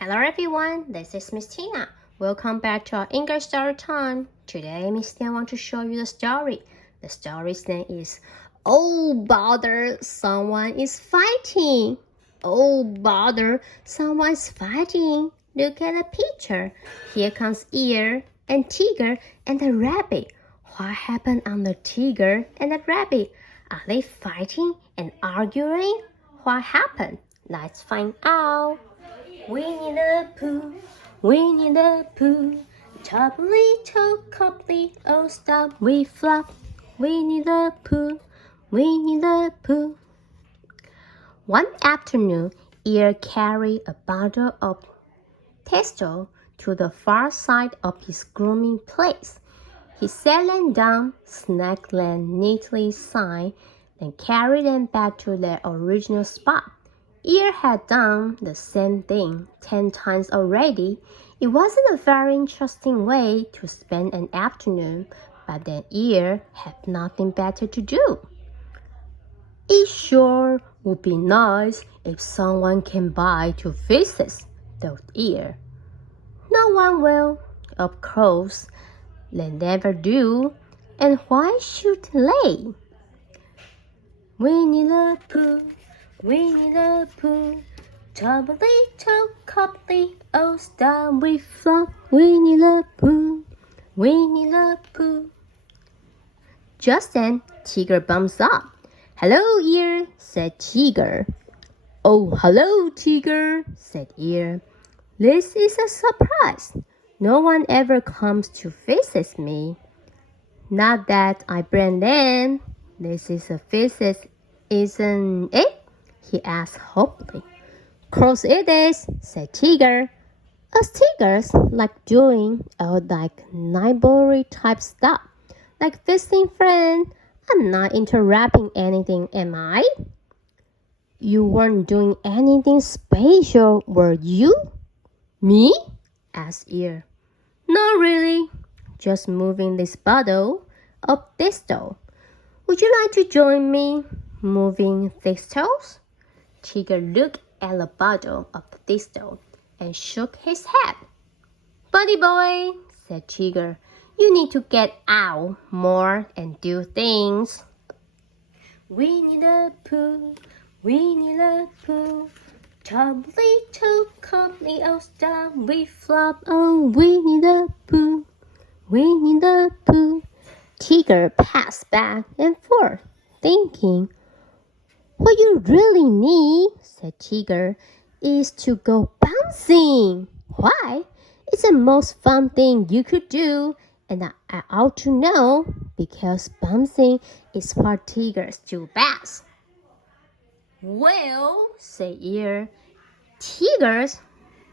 Hello everyone, this is Ms.Tina. Welcome back to our English story time. Today, Ms.Tina wants to show you the story. The story's name is Oh Bother, Someone is Fighting. Oh Bother, Someone is Fighting. Look at the picture. Here comes Ear and Tigger and the rabbit. What happened on the Tigger and the rabbit? Are they fighting and arguing? What happened? Let's find out. Winnie the Pooh, Winnie the Pooh, Tubby, cubby, oh stop, we fluff. Winnie the Pooh, Winnie the Pooh. One afternoon, Ear carried a bottle of Testo to the far side of his grooming place. He set them down, snagged them neatly aside, then carried them back to their original spot. Ear had done the same thing 10 times already. It wasn't a very interesting way to spend an afternoon, but then Ear had nothing better to do. It sure would be nice if someone came by to visit, thought Ear. No one will, of course. They never do, and why should they? Winnie the Pooh, Winnie the Pooh, Tubby, cubby, oh stop, we fluff. Winnie the Pooh, Winnie the Pooh. Just then, Tigger bumps up. Hello, Ear, said Tigger. Oh, hello, Tigger, said Ear. This is a surprise. No one ever comes to visit me. Not that I bring them. This is a visit, isn't it? He asked hopefully. Course it is, said Tigger. Us Tiggers like doing all like neighborly type stuff, like visiting friends. I'm not interrupting anything, am I? You weren't doing anything special, were you? Me? asked Ear. Not really. Just moving this bottle of Testo. Would you like to join me moving Testos? Tigger looked at the bottle of Testo and shook his head. Buddy boy, said Tigger, you need to get out more and do things. Winnie the Pooh, Winnie the Pooh, Tubby, cubby, oh stop, we flop. Oh, Winnie the Pooh, Winnie the Pooh. Tigger passed back and forth, thinking, what you really need, said Tigger, is to go bouncing. Why? It's the most fun thing you could do, and I ought to know, because bouncing is what Tiggers do best. Well, said Ear, Tiggers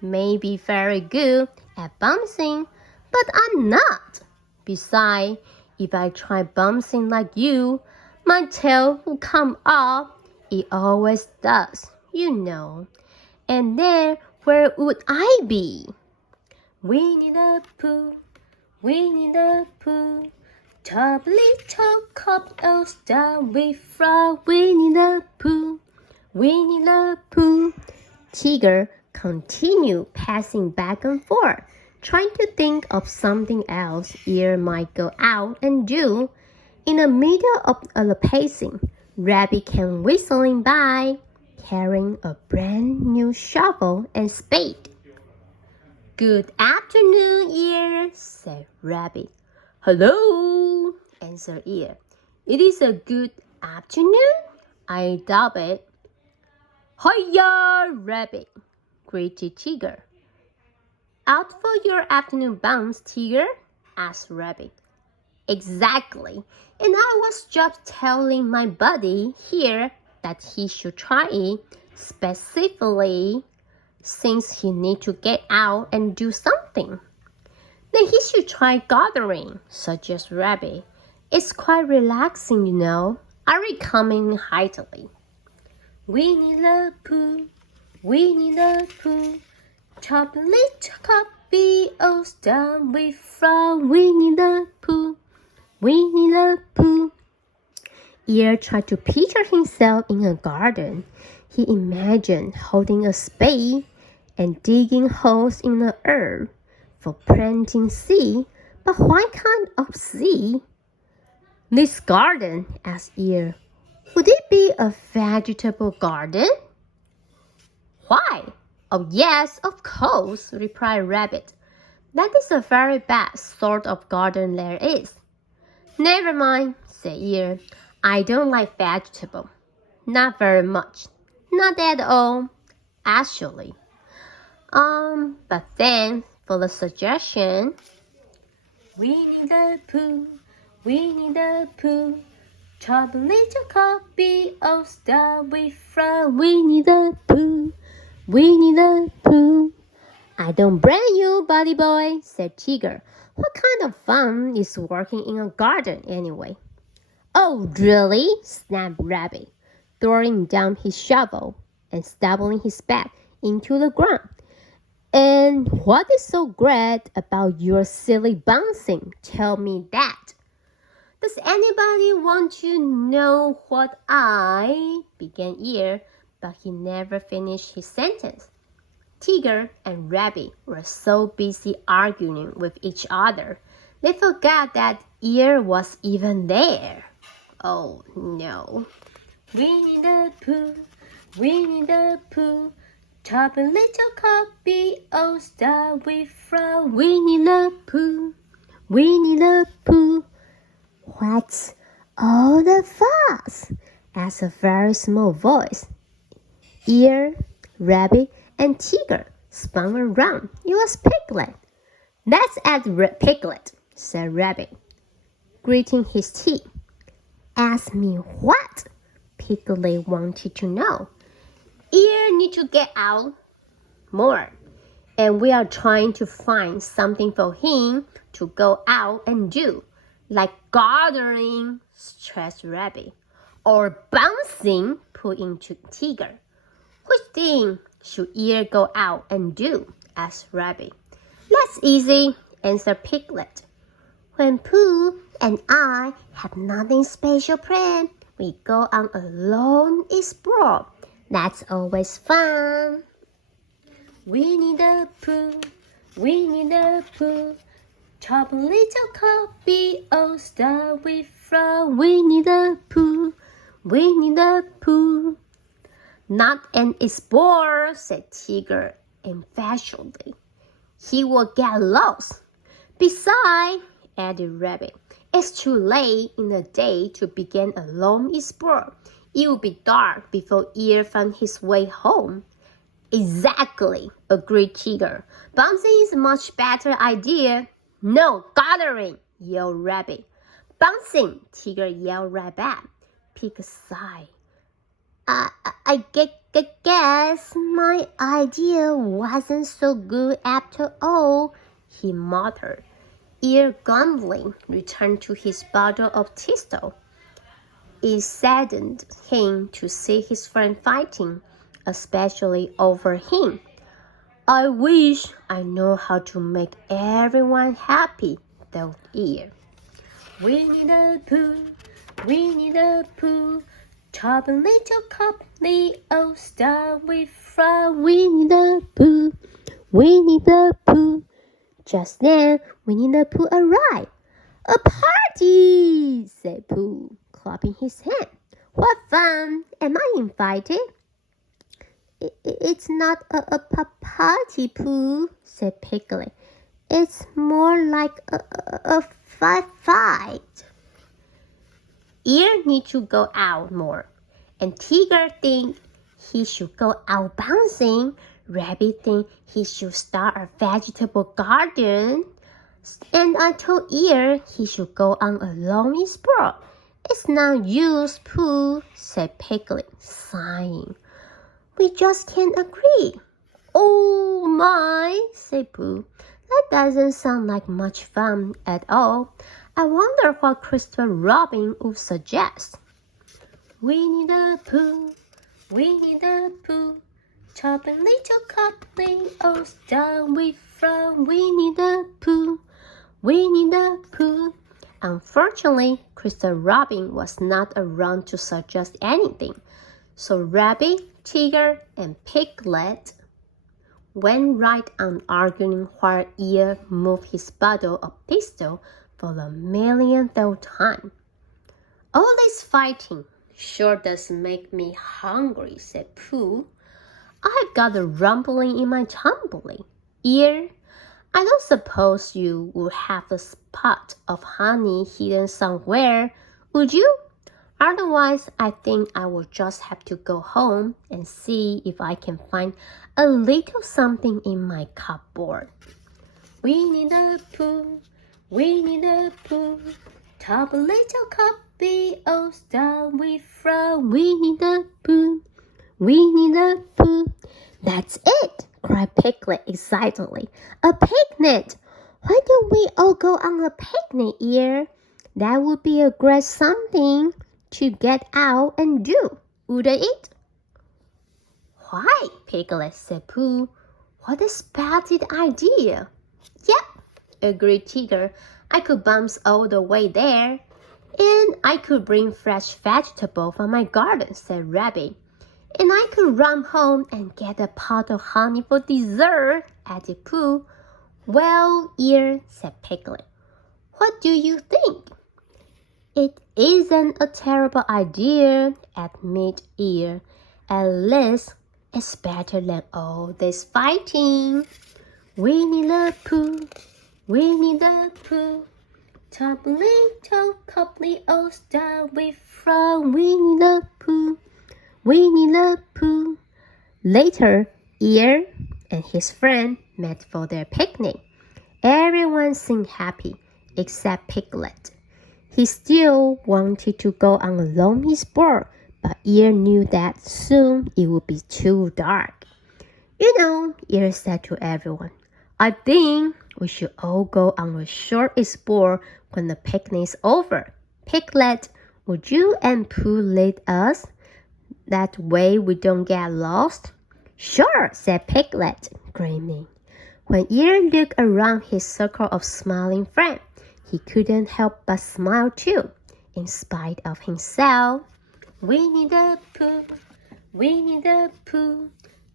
may be very good at bouncing, but I'm not. Besides, if I try bouncing like you, my tail will come off. It always does, you know. And then where would I be? Winnie the Pooh, Winnie the Pooh, Tubby, cubby, oh stop, we frog. Winnie the Pooh, Winnie the Pooh. Tigger continued passing back and forth, trying to think of something else Ear might go out and do. In the middle of the pacing, Rabbit came whistling by, carrying a brand new shovel and spade. Good afternoon, Ear, said Rabbit. Hello, answered Ear. It is a good afternoon? I doubt it. Hiya, Rabbit, greeted Tigger. Out for your afternoon bounce, Tigger? asked Rabbit. Exactly, and I was just telling my buddy here that he should try it, specifically since he needs to get out and do something. Then he should try gathering, suggested Rabbit. It's quite relaxing, you know. I recommend heartily. Winnie the Pooh, Winnie the Pooh, Tubby, cubby, oh stop, we frog. Winnie the Pooh, Winnie the Pooh. Ear tried to picture himself in a garden. He imagined holding a spade and digging holes in the earth for planting seed. But what kind of seed? This garden, asked Ear. Would it be a vegetable garden? Why? Oh yes, of course, replied Rabbit. That is a very bad sort of garden there is. Never mind, said Ear. I don't like vegetable. Not very much. Not at all, actually. But thanks for the suggestion. Winnie the Pooh, Winnie the Pooh, chop a little cubby, oh star with from Winnie the Pooh, Winnie the Pooh. I don't blame you, buddy boy, said Tigger. What kind of fun is working in a garden anyway? Oh, really? Snapped Rabbit, throwing down his shovel and stubbling his back into the ground. And what is so great about your silly bouncing? Tell me that. Does anybody want to know what I began Ear, but he never finished his sentence. Tigger and Rabbit were so busy arguing with each other, they forgot that Ear was even there. Oh no. Winnie the Pooh, Winnie the Pooh, chop a little cubby, oh star with from Winnie the Pooh, Winnie the Pooh. What's all the fuss? Asked a very small voice. Ear, Rabbit, and Tigger spun around. It was Piglet. That's at Piglet, said Rabbit, gritting his teeth. Ask me what? Piglet wanted to know. Ear need to get out more, and we are trying to find something for him to go out and do, like gardening, stressed Rabbit, or bouncing, put into Tigger. Which thing should Ear go out and do? Asked Rabbit. That's easy, answered Piglet. When Pooh and I have nothing special planned, we go on a long explore. That's always fun. Winnie the Pooh, Winnie the Pooh, chop a little cubby, oh star with from Winnie the Pooh, Winnie the Pooh. Not an explorer, said Tigger emphatically. He will get lost. Besides, added Rabbit, it's too late in the day to begin a long explore. It will be dark before Ear found his way home. Exactly, agreed Tigger. Bouncing is a much better idea. No, gathering, yelled Rabbit. Bouncing, Tigger yelled right back. Pig sighed. I guess my idea wasn't so good after all, he muttered. Ear grumbling returned to his bottle of thistle. It saddened him to see his friend fighting, especially over him. I wish I know how to make everyone happy, thought Ear. Winnie the Pooh, Winnie the Pooh, chop a little cubby, oh star with from Winnie the Pooh, Winnie the Pooh. Just then, Winnie the Pooh arrived. A party, said Pooh, clapping his hand. What fun! Am I invited? It's not a party, Pooh, said Piglet. It's more like a fight. Ear need to go out more, and Tigger think he should go out bouncing. Rabbit think he should start a vegetable garden, and I told Ear he should go on a long explore. It's not use, Pooh, said Piglet, sighing. We just can't agree. Oh my, said Pooh. That doesn't sound like much fun at all. I wonder what Christopher Robin would suggest. Winnie the Pooh, Winnie the Pooh, chop a little cubby, oh star with from Winnie the Pooh, Winnie the Pooh. Unfortunately, Christopher Robin was not around to suggest anything, so Rabbit, Tigger, and Piglet went right on arguing while Ear moved his bottle of pistol for the millionth time. All this fighting sure does make me hungry, said Pooh. I've got a rumbling in my tummy. Ear, I don't suppose you would have a spot of honey hidden somewhere, would you? Otherwise, I think I will just have to go home and see if I can find a little something in my cupboard. Winnie the Pooh, Winnie the Pooh, top little cubby, oh, down we from Winnie the Pooh, Winnie the Pooh. That's it, cried Piglet excitedly. A picnic! Why don't we all go on a picnic, Ear? That would be a great something to get out and do, wouldn't it? Why, Piglet, said Pooh. What a splendid idea. Yep, agreed Tigger. I could bounce all the way there. And I could bring fresh vegetables from my garden, said Rabbit. And I could run home and get a pot of honey for dessert, added Pooh. Well, Ear, said Piglet. What do you think? It isn't a terrible idea, admitted Ear. At least it's better than all this fighting. Winnie the Pooh, Winnie the Pooh, top little cubby, oh, star we from Winnie the Pooh, Winnie the Pooh. Later, Ear and his friend met for their picnic. Everyone seemed happy except Piglet. He still wanted to go on a lonely sport, but Ear knew that soon it would be too dark. You know, Ear said to everyone, I think we should all go on a short explore when the picnic's over. Piglet, would you and Pooh lead us? That way we don't get lost. Sure, said Piglet, grinning. When Ear looked around his circle of smiling friends, he couldn't help but smile too, in spite of himself. Winnie the Pooh, Winnie the Pooh,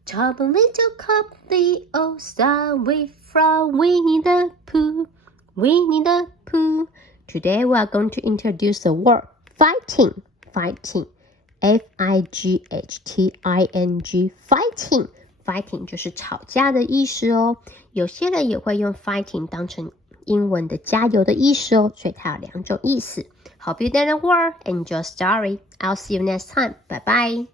top little cubby, oh, star we from Winnie the Pooh, Winnie the Pooh. Today we are going to introduce the word fighting, fighting, F-I-G-H-T-I-N-G, fighting, fighting 就是吵架的意思哦。有些人也会用 fighting 当成英文的加油的意思哦，所以它有两种意思。Hope you learned a word and enjoy the story. I'll see you next time. Bye bye.